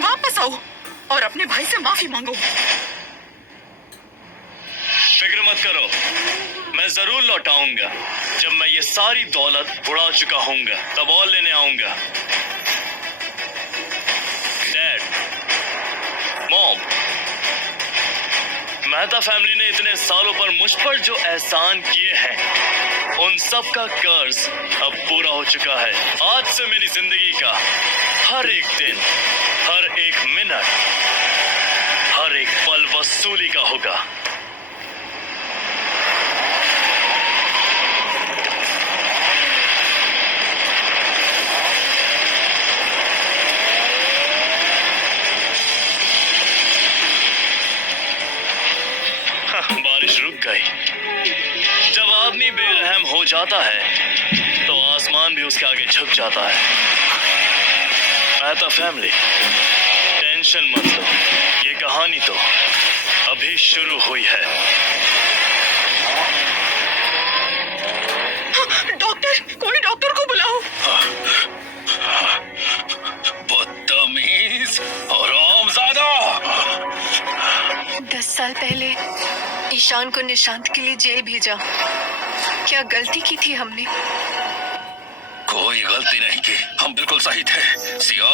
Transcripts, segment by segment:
वापस आओ और अपने भाई से माफी मांगो। फिक्र मत करो, मैं जरूर लौट आऊंगा। जब मैं ये सारी दौलत उड़ा चुका हूंगा तब और लेने आऊंगा। डैड, मॉम, मेहता फैमिली ने इतने सालों पर मुझ पर जो एहसान किए हैं उन सब का कर्ज अब पूरा हो चुका है। आज से मेरी जिंदगी का हर एक दिन, हर एक मिनट, हर एक पल वसूली का होगा। बारिश रुक गई। जब आदमी बेरहम हो जाता है तो आसमान भी उसके आगे झुक जाता है। मेहता फैमिली, टेंशन मत लो, ये कहानी तो अभी शुरू हुई है। डॉक्टर, कोई डॉक्टर को बुलाओ। बदतमीज और आमज़ादा। 10 साल पहले ईशान को निशांत के लिए जेल भेजा। क्या गलती की थी हमने? कोई गलती नहीं की, हम बिल्कुल सही थे। सिया,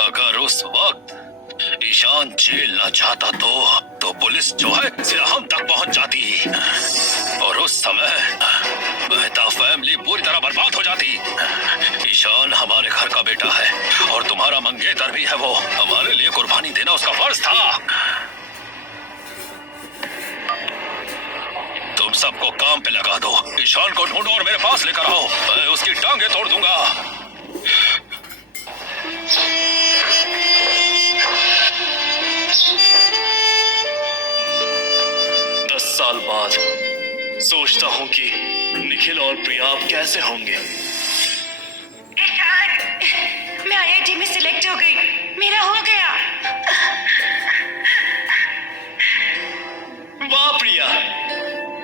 अगर उस वक्त ईशान जेल न जाता तो पुलिस जो है सिर्फ हम तक पहुंच जाती और उस समय मेहता फैमिली पूरी तरह बर्बाद हो जाती। ईशान हमारे घर का बेटा है और तुम्हारा मंगेतर भी है। वो हमारे लिए कुर्बानी देना उसका फर्ज था। तुम सबको काम पे लगा दो, ईशान को ढूंढो और मेरे पास लेकर आओ। मैं उसकी टांगे तोड़ दूंगा। 10 साल बाद सोचता हूँ कि निखिल और प्रिया अब कैसे होंगे। मैं IIT में सिलेक्ट हो गई, मेरा हो गया। वाह प्रिया,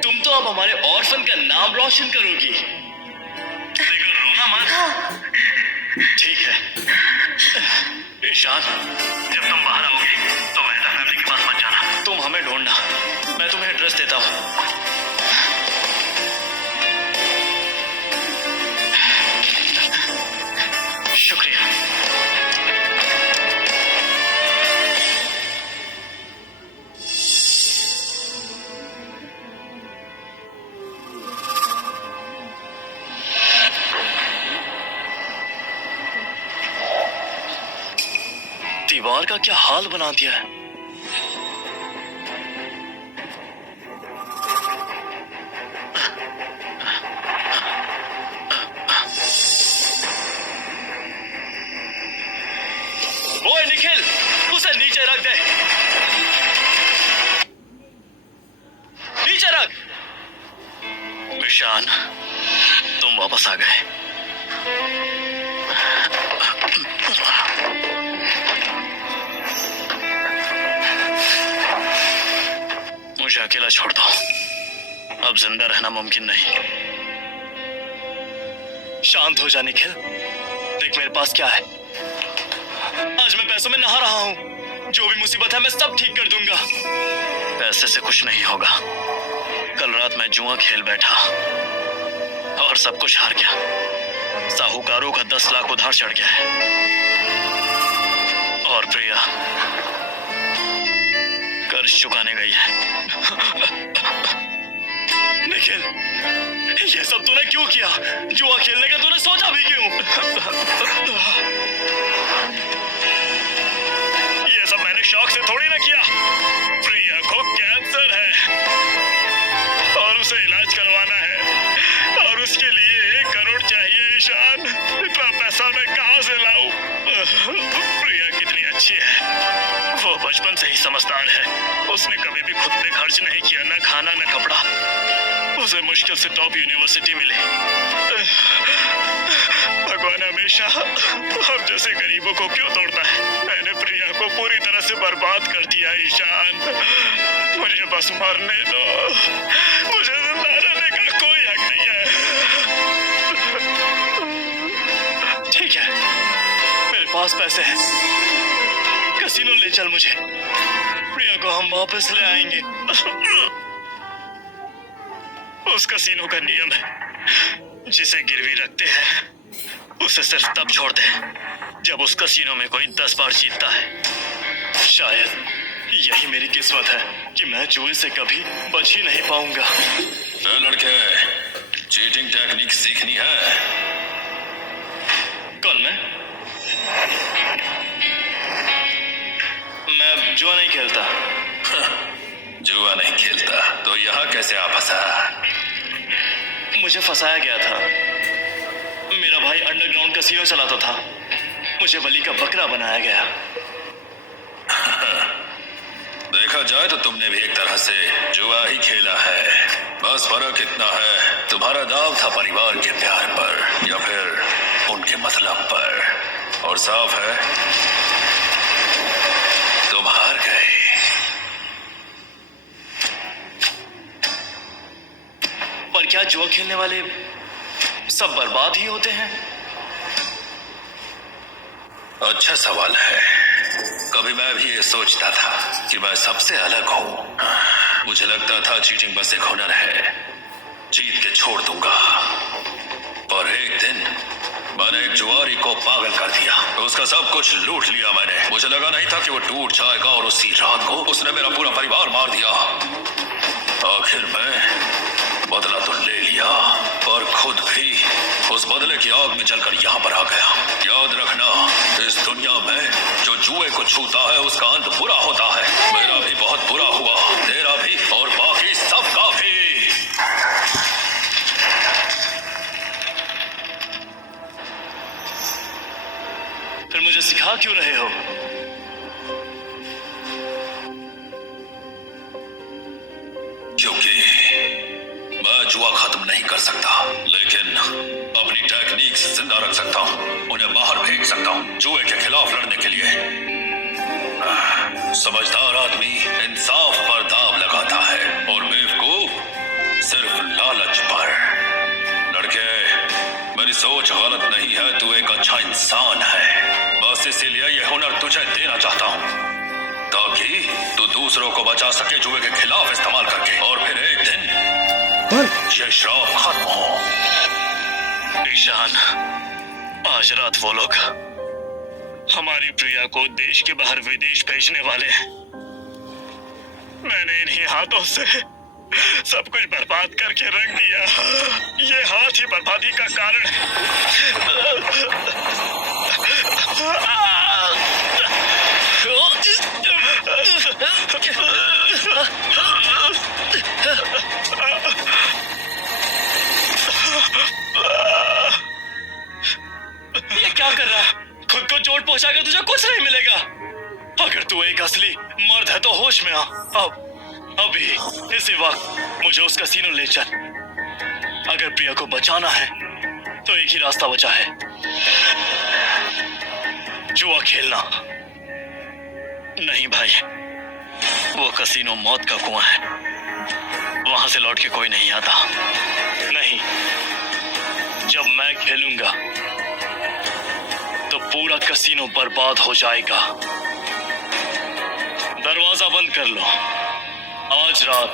तुम तो अब हमारे ऑर्फन का नाम रोशन करोगी। देखो, रोना मत। ठीक है ईशान, जब तुम बाहर आओगे तो मेहता फैमिली के पास मत जाना। तुम हमें ढूंढना, मैं तुम्हें एड्रेस देता हूँ। शुक्रिया। दीवार का क्या हाल बना दिया है। ओए निखिल, उसे नीचे रख दे। नीचे रख। ईशान, तुम वापस आ गए। मुझे अकेला छोड़ दो, अब जिंदा रहना मुमकिन नहीं। शांत हो जा निखिल, देख मेरे पास क्या है। आज मैं पैसों में नहा रहा हूँ, जो भी मुसीबत है मैं सब ठीक कर दूंगा। पैसे से कुछ नहीं होगा। कल रात मैं जुआ खेल बैठा और सब कुछ हार गया। साहूकारों का 10 लाख उधार चढ़ गया है। और प्रिया कर्ज चुकाने गई है। निखिल, ये सब तूने क्यों किया? जुआ खेलने का तूने सोचा भी क्यों? ये सब मैंने शौक से थोड़ी ना किया। प्रिया को कैंसर है और उसे इलाज करवाना है और उसके लिए 1 करोड़ चाहिए। ईशान, इतना पैसा मैं कहां से लाऊं? प्रिया कितनी अच्छी है, वो बचपन से ही समझदार है। उसने कभी भी खुद पे खर्च नहीं किया, ना खाना ना कपड़ा। उसे मुश्किल से टॉप यूनिवर्सिटी मिली। भगवान हमेशा हम जैसे गरीबों को क्यों तोड़ता है? मैंने प्रिया को पूरी तरह से बर्बाद कर दिया। ईशान, मुझे बस मरने दो, मुझे जिंदा रहने का कोई हक नहीं है। ठीक है, मेरे पास पैसे हैं, कसीनो ले चल मुझे। प्रिया को हम वापस ले आएंगे। उस कसीनो का नियम है, जिसे गिरवी रखते हैं उसे सिर्फ तब छोड़ दे जब उस कसीनो में कोई 10 बार जीतता है। शायद यही मेरी किस्मत है कि मैं जुए से कभी बच ही नहीं पाऊंगा। लड़के, चीटिंग टेक्निक सीखनी है? कौन मैं जुआ नहीं खेलता। जुआ नहीं खेलता तो यहाँ कैसे आ फंसा? मुझे फंसाया गया था। मेरा भाई अंडरग्राउंड कसीनो चलाता था, मुझे बलि का बकरा बनाया गया। देखा जाए तो तुमने भी एक तरह से जुआ ही खेला है। बस फर्क इतना है, तुम्हारा दाव था परिवार के प्यार पर या फिर उनके मतलब पर, और साफ है तुम हार गए। पर क्या जुआ खेलने वाले सब बर्बाद ही होते हैं? अच्छा सवाल है। कभी मैं भी ये सोचता था कि मैं सबसे अलग हूँ। मुझे लगता था चीटिंग बस एक हुनर है, जीत के छोड़ दूंगा। और एक दिन मैंने एक जुआरी को पागल कर दिया, उसका सब कुछ लूट लिया मैंने। मुझे लगा नहीं था कि वो टूट जाएगा, और उसी रात को उसने मेरा पूरा परिवार मार दिया। आखिर मैं बदला तो ले लिया, और खुद भी उस बदले की आग में जलकर यहाँ पर आ गया। याद रखना, इस दुनिया में जो जुए को छूता है उसका अंत बुरा होता है। मेरा भी बहुत बुरा हुआ, तेरा भी, और बाकी सबका भी। फिर मुझे सिखा क्यों रहे हो? क्योंकि मैं जुआ खत्म नहीं कर सकता, लेकिन अपनी टेक्निक से जिंदा रख सकता हूँ, उन्हें बाहर फेंक सकता हूँ जुए के खिलाफ लड़ने के लिए। समझदार आदमी इंसाफ पर दाव लगाता है, और बेवकूफ सिर्फ लालच पर। लड़के, मेरी सोच गलत नहीं है, तू एक अच्छा इंसान है। बस इसीलिए यह हुनर तुझे देना चाहता हूँ, ताकि तू दूसरों को बचा सके जुए के खिलाफ इस्तेमाल करके, और फिर एक दिन ये श्राप खत्म हो। ईशान, आज रात वो लोग हमारी प्रिया को देश के बाहर विदेश भेजने वाले हैं। मैंने इन्हीं हाथों से सब कुछ बर्बाद करके रख दिया। ये हाथ ही बर्बादी का कारण ये क्या कर रहा है? खुद को चोट पहुंचाकर तुझे कुछ नहीं मिलेगा। अगर तू एक असली मर्द है तो होश में आ। अभी इसी वक्त मुझे उस कसीनो ले चल। अगर प्रिया को बचाना है तो एक ही रास्ता बचा है, जुआ खेलना। नहीं भाई, वो कसीनो मौत का कुआं है, वहां से लौट के कोई नहीं आता। नहीं, जब मैं खेलूंगा तो पूरा कसीनो बर्बाद हो जाएगा। दरवाजा बंद कर लो। आज रात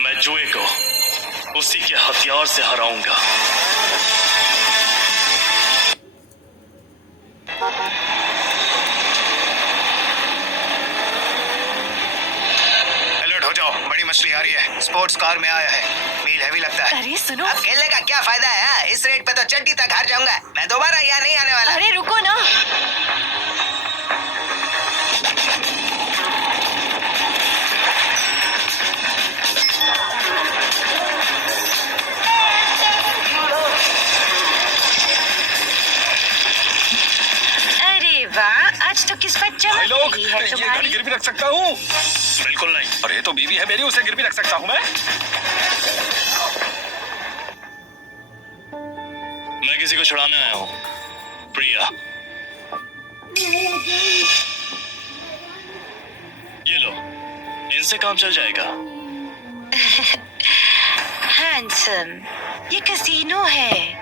मैं जुए को उसी के हथियार से हराऊंगा। अलर्ट हो जाओ, बड़ी मछली आ रही है। स्पोर्ट्स कार में आया है, मील हैवी लगता है। अरे सुनो, अब खेलने का क्या फायदा है? इस रेट पे तो चड्डी तक हार जाऊंगा। मैं दोबारा यहाँ नहीं आने वाला। अरे रुको ना। अरे वाह, आज तो किस्मत चमक रही है ये तुम्हारी। गिरवी रख सकता हूँ? बिल्कुल नहीं। अरे तो बीवी है मेरी, उसे गिरवी रख सकता हूँ मैं? मैं किसी को छुड़ाने आया हूँ, प्रिया। ये लो, इनसे काम चल जाएगा। हैंडसम, ये कसीनो है।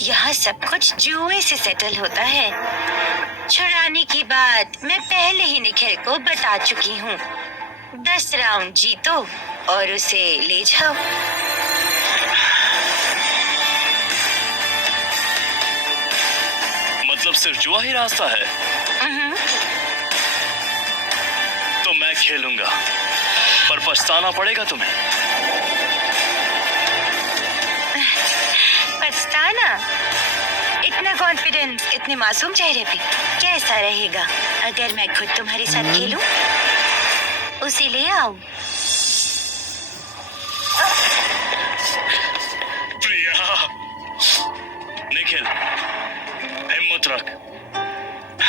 यहाँ सब कुछ जुए से सेटल होता है। छुड़ाने की बात मैं पहले ही निखिल को बता चुकी हूँ। 10 राउंड जीतो और उसे ले जाओ। मतलब सिर्फ जुआ ही रास्ता है? तो मैं खेलूंगा, पर पछताना पड़ेगा तुम्हें। पछताना? इतना कॉन्फिडेंस इतने मासूम चेहरे पे कैसा रहेगा अगर मैं खुद तुम्हारे साथ खेलूं? उसे ले आओ। प्रिया, निखिल, हिम्मत रख।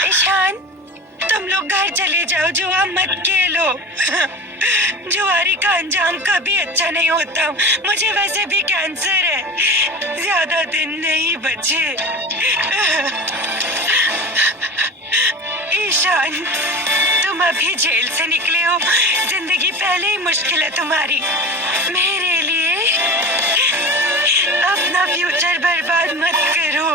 ईशान, तुम लोग घर चले जाओ, जुआ मत खेलो। जुआरी का अंजाम कभी अच्छा नहीं होता। मुझे वैसे भी कैंसर है, ज्यादा दिन नहीं बचे। ईशान, तुम अभी जेल से निकले हो, जिंदगी पहले ही मुश्किल है तुम्हारी। मेरे लिए अपना फ्यूचर बर्बाद मत करो।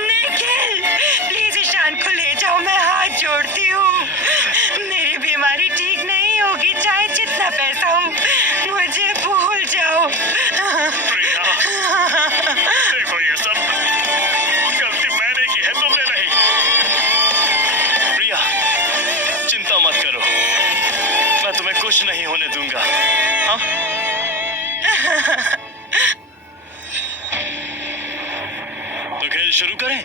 निखिल, प्लीज ईशान को ले जाओ, मैं हाथ जोड़ती हूँ। मेरी बीमारी ठीक नहीं होगी, चाहे जितना पैसा हो, मुझे भूल जाओ। प्रिया, देखो ये सब गलती मैंने की है, तुमने नहीं। प्रिया, चिंता मत करो, मैं तुम्हें कुछ नहीं होने दूंगा। हाँ? तो खेल शुरू करें?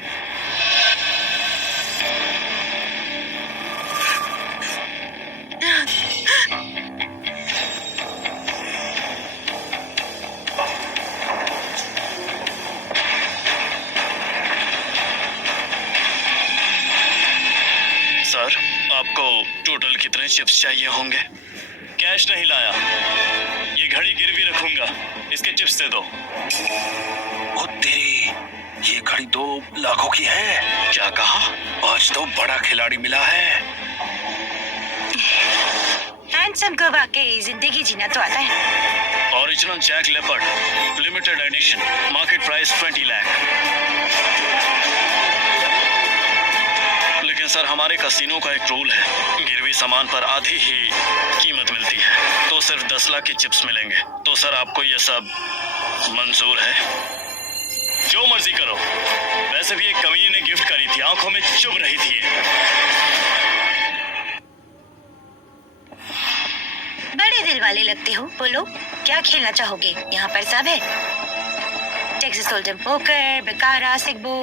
सर, आपको टोटल कितने चिप्स चाहिए होंगे? कैश नहीं लाया, ये घड़ी गिरवी रखूंगा, इसके चिप्स दे दो। ओ तेरी, ये घड़ी 2 लाखों की है। क्या कहा? आज तो बड़ा खिलाड़ी मिला है। हैंडसम को वाकई जिंदगी जीना तो आता है। Original Jack leopard, limited edition, market price 20 lakh. लेकिन सर, हमारे कसिनो का एक रूल है, गिरवी सामान पर आधी ही कीमत मिलती है, तो सिर्फ 10 लाख की चिप्स मिलेंगे। तो सर, आपको ये सब मंजूर है? जो मर्जी करो। वैसे भी एक कमीने ने गिफ्ट करी थी, आंखों में चुभ रही थी। बड़े दिल वाले लगते हो, बोलो क्या खेलना चाहोगे? यहाँ पर सब है, टेक्सास होल्डम पोकर, बकारा, सिगबो।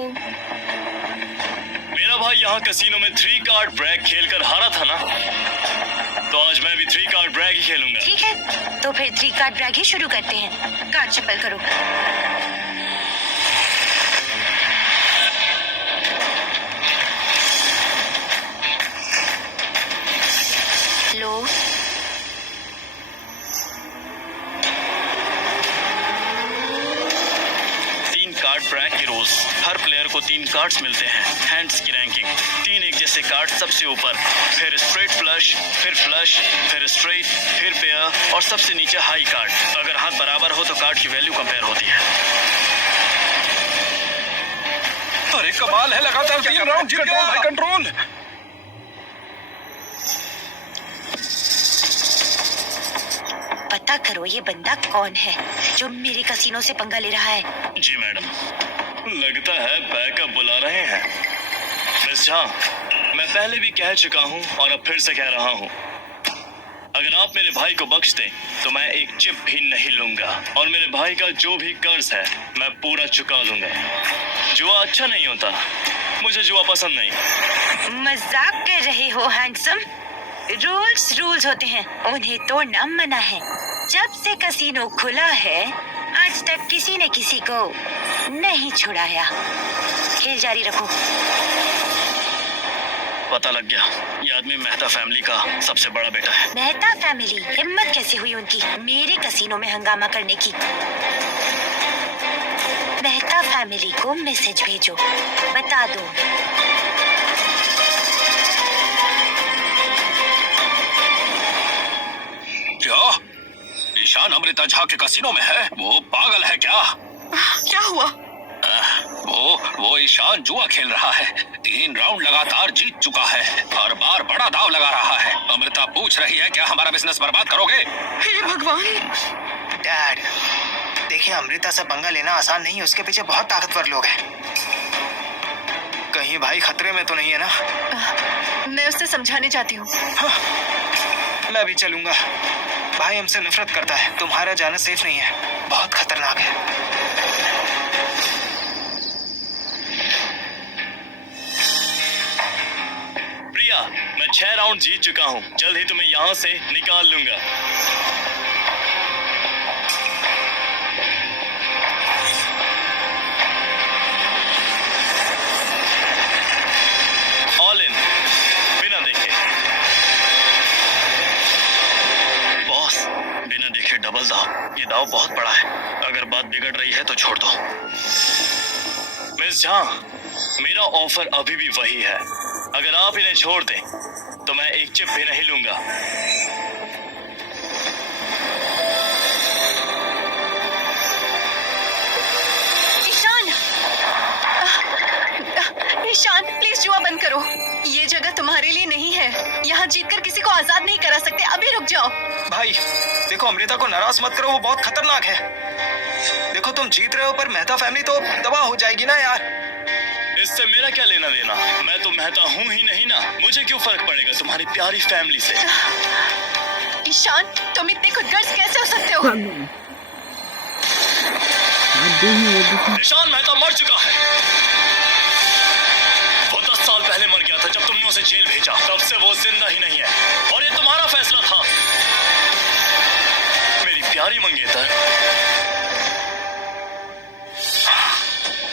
मेरा भाई यहाँ कसिनो में 3 कार्ड ब्रैक खेलकर हारा था ना, तो आज मैं भी 3 कार्ड ब्रैक ही खेलूंगा। ठीक है, तो फिर 3 कार्ड ड्रैग ही शुरू करते हैं। कार्ड शफल करो। लो, कार्ड ब्रैक की रोज हर प्लेयर को 3 कार्ड्स मिलते हैं। हैंड्स की रैंकिंग 3 एक जैसे कार्ड सबसे ऊपर, फिर स्ट्रेट फ्लश, फिर फ्लश, फिर स्ट्रेट, फिर पेयर और सबसे नीचे हाई कार्ड। अगर हाथ बराबर हो तो कार्ड की वैल्यू कंपेयर होती है। अरे कमाल है, लगातार 3 राउंड जीत गया भाई। कंट्रोल। पता करो ये बंदा कौन है जो मेरे कसीनो से पंगा ले रहा है। जी मैडम, लगता है बैकअप बुला रहे हैं। मिस झा, मैं पहले भी कह चुका हूँ और अब फिर से कह रहा हूँ, अगर आप मेरे भाई को बख्श दें तो मैं एक चिप भी नहीं लूंगा और मेरे भाई का जो भी कर्ज है मैं पूरा चुका दूंगा। जुआ अच्छा नहीं होता, मुझे जुआ पसंद नहीं। मजाक कर रहे हो हैंडसम? रूल्स होते हैं, उन्हें तोड़ना मना है। जब से कसीनो खुला है आज तक किसी ने किसी को नहीं छुड़ाया। खेल जारी रखो। पता लग गया, ये आदमी मेहता फैमिली का सबसे बड़ा बेटा है। मेहता फैमिली, हिम्मत कैसे हुई उनकी मेरे कसीनो में हंगामा करने की? मेहता फैमिली को मैसेज भेजो, बता दो क्या ईशान अमृता झा के कसीनो में है? वो पागल है क्या? क्या हुआ? वो ईशान जुआ खेल रहा है। 3 राउंड लगातार जीत चुका है, हर बार बड़ा दाव लगा रहा है। अमृता पूछ रही है क्या हमारा बिजनेस बर्बाद करोगे? हे भगवान, डैड, देखिए अमृता से पंगा लेना आसान नहीं है, उसके पीछे बहुत ताकतवर लोग हैं। कहीं भाई खतरे में तो नहीं है ना? मैं उससे समझाने जाती हूँ। मैं भी चलूंगा। भाई हमसे नफरत करता है, तुम्हारा जाना सेफ नहीं है, बहुत खतरनाक है। प्रिया, मैं 6 राउंड जीत चुका हूँ, जल्द ही तुम्हें यहाँ से निकाल लूंगा। ऑल इन, बिना देखे। बॉस, बिना देखे डबल दाव, ये दाव बहुत बड़ा है। अगर बात बिगड़ रही है तो छोड़ दो। मिस झा, मेरा ऑफर अभी भी वही है। अगर आप इन्हें छोड़ दें तो मैं एक चिप भी नहीं लूंगा। ईशान, ईशान प्लीज जुआ बंद करो। ये जगह तुम्हारे लिए नहीं है। यहाँ जीतकर किसी को आजाद नहीं करा सकते। अभी रुक जाओ। भाई देखो, अमृता को नाराज मत करो, वो बहुत खतरनाक है। देखो तुम जीत रहे हो पर मेहता फैमिली तो तबाह हो जाएगी ना यार। इससे मेरा क्या लेना देना? मैं तो मेहता हूँ ही नहीं ना, मुझे क्यों फर्क पड़ेगा तुम्हारी प्यारी फैमिली से? ईशान, तुम इतने खुदगर्ज कैसे हो सकते हो? ईशान मेहता मर चुका है। वो 10 साल पहले मर गया था जब तुमने उसे जेल भेजा। तब से वो जिंदा ही नहीं है और ये तुम्हारा फैसला था। मेरी प्यारी मंगेतर।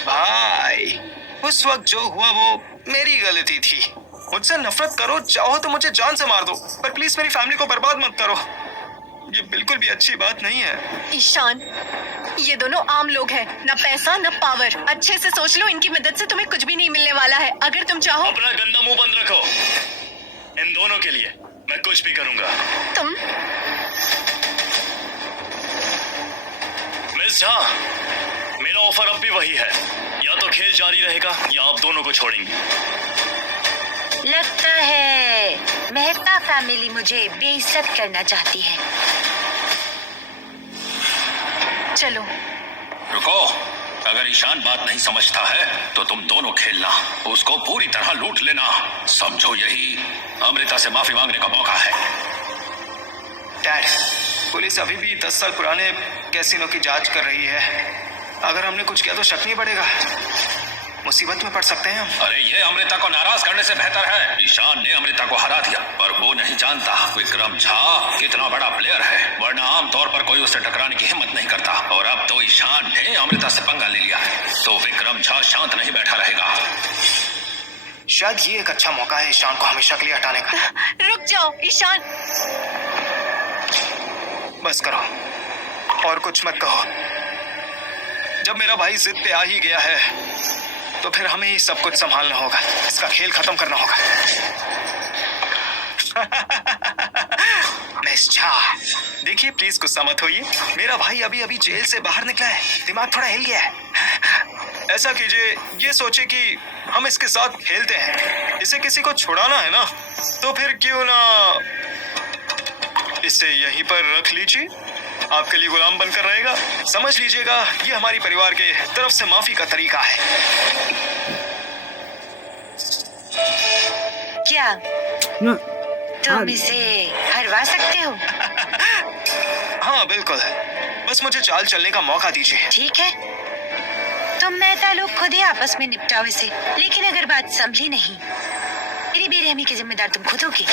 भाई उस वक्त जो हुआ वो मेरी गलती थी। मुझसे नफरत करो, चाहो तो मुझे जान से मार दो, पर प्लीज मेरी फैमिली को बर्बाद मत करो। ये बिल्कुल भी अच्छी बात नहीं है। ईशान, ये दोनों आम लोग हैं, न पैसा न पावर। अच्छे से सोच लो, इनकी मदद से तुम्हें कुछ भी नहीं मिलने वाला है। अगर तुम चाहो। अपना गंदा मुंह बंद रखो। इन दोनों के लिए मैं कुछ भी करूंगा। तुम मिस झा, मेरा ऑफर अब भी वही है। या तो खेल जारी रहेगा या आप दोनों को छोड़ेंगे। लगता है मेहता फैमिली मुझे बेइज्जत करना चाहती है। चलो। रुको, अगर ईशान बात नहीं समझता है तो तुम दोनों खेलना, उसको पूरी तरह लूट लेना। समझो यही अमृता से माफी मांगने का मौका है। डैड, पुलिस अभी भी 10 साल पुराने कैसीनो की जांच कर रही है। अगर हमने कुछ किया तो शक नहीं बढ़ेगा, मुसीबत में पड़ सकते हैं हम। अरे ये अमृता को नाराज करने से बेहतर है। ईशान ने अमृता को हरा दिया, पर वो नहीं जानता विक्रम झा कितना बड़ा प्लेयर है, वरना आमतौर पर कोई उसे टकराने की हिम्मत नहीं करता। और अब तो ईशान ने अमृता से पंगा ले लिया है, तो विक्रम झा शांत नहीं बैठा रहेगा। शायद ये एक अच्छा मौका है ईशान को हमेशा के लिए हटाने का। रुक जाओ ईशान। बस करो और कुछ मत कहो। जब मेरा भाई जिद पे आ ही गया है तो फिर हमें ही सब कुछ संभालना होगा, इसका खेल खत्म करना होगा। मिस झा, देखिए प्लीज गुस्सा मत होइए। मेरा भाई अभी अभी जेल से बाहर निकला है, दिमाग थोड़ा हिल गया है। ऐसा कीजिए, ये सोचे कि हम इसके साथ खेलते हैं। इसे किसी को छुड़ाना है ना, तो फिर क्यों ना इसे यहीं पर रख लीजिए, आपके लिए गुलाम बनकर रहेगा। समझ लीजिएगा, ये हमारी परिवार के तरफ से माफी का तरीका है। क्या तुम इसे हरवा सकते हो? हाँ बिल्कुल, बस मुझे चाल चलने का मौका दीजिए। ठीक है, तुम मेहता लोग खुद ही आपस में निपटाओ इसे। लेकिन अगर बात समझी नहीं, मेरी बेरहमी की जिम्मेदार तुम खुद होगी।